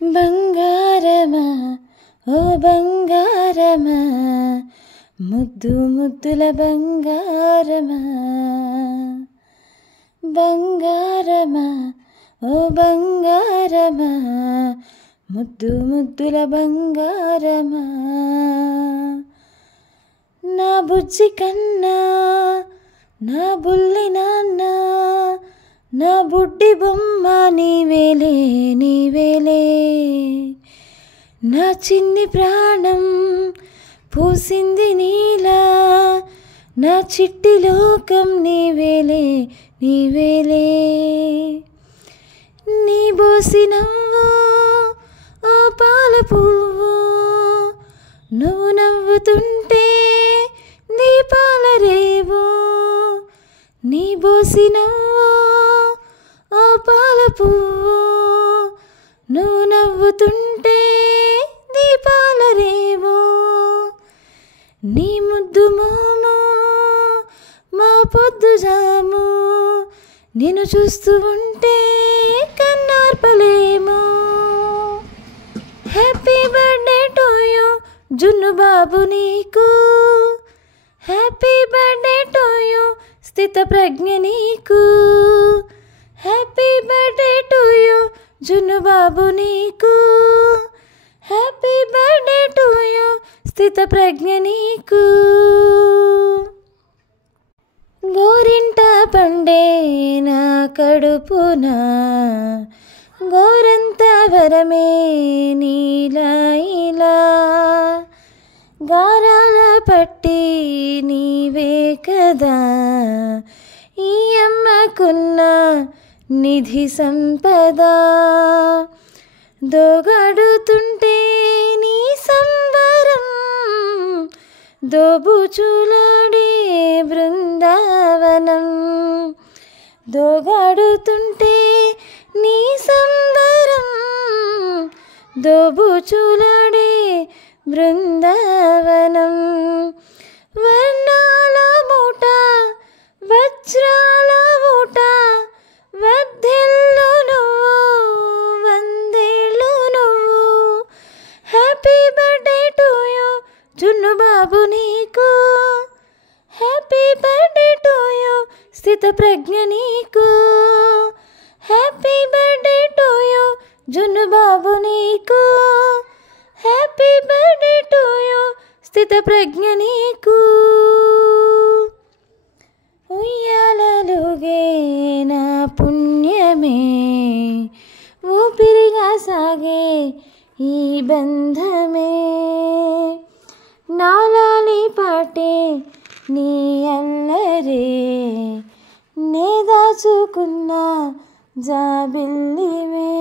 బంగారమా ఓ బంగారమా, ముద్దు ముద్దుల బంగారమా. బంగారమా ఓ బంగారమా, ముద్దు ముద్దుల బంగారమా. నా బుజ్జి కన్నా నా బుల్లి నాన్న, నా బుడ్డి బొమ్మ నీవేలే నీవేలే. నా చిన్ని ప్రాణం పూసింది నీలా, నా చిట్టి లోకం నీవేలే నీవేలే. నీ బోసి నవ్వు ఓ పాల పువ్వు, నువ్వు నవ్వుతుంటే దీపాల రేవు. నీ బోసి నవ్వు ఓ పాల పువ్వు, నువ్వు నవ్వుతుంటే దీపాల రేవు. నీ ముద్దు మోము మా పొద్దు జాము, నిన్ను చూస్తూ ఉంటే కన్నార్పలేము. హ్యాపీ బర్త్డే టు యూ జున్ను బాబు నీకు, హ్యాపీ బర్త్డే టు యూ స్థిత ప్రజ్ఞ నీకు. హ్యాపీ బర్త్డే టు యూ జున్ను బాబు నీకు, హ్యాపీ బర్త్డే టు యూ స్థిత ప్రజ్ఞ నీకు. గోరింట పండే నా కడుపున గోరంత వరమే నీలా ఇలా. గారాల పట్టి నీవే కదా ఈ అమ్మకున్న నిధి సంపద. దోగాడుతుంటే నీ సంబరం, దోబుచులాడే బృందావనం. దోగాడుతుంటే నీ సంబరం, దోబుచులాడే బృందావనం. వర్ణాల మూట వజ్రాల ఊట, వర్ధిల్లు నువ్వు వందేళ్ళు నువ్వు. హ్యాపీ బర్త్డే టు యూ జున్ను బాబు నీకు, హ్యాపీ బర్త్డే టు యూ స్థిత ప్రజ్ఞ నీకు. హ్యాపీ బర్త్డే టు యూ జున్ను బాబు నీకు, హ్యాపీ బర్త్డే టు యూ స్థిత ప్రజ్ఞ నీకు. ఉయ్యాలలుగే నా పుణ్యమే, ఊపిరిగా సాగే ఈ బంధమే. నాలాలి పాటే నీ అల్లరే, నే దాచుకున్న జాబిల్లివే.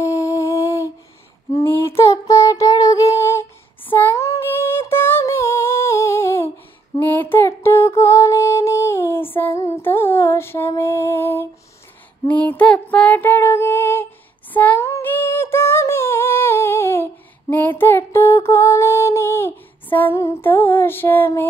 నీ తప్పటడుగే సంగీతమే, నే తట్టుకోలేని సంతోషమే. నీ తప్పటడుగే సంగీతమే, నే తట్టుకోలేని సంతోషమే.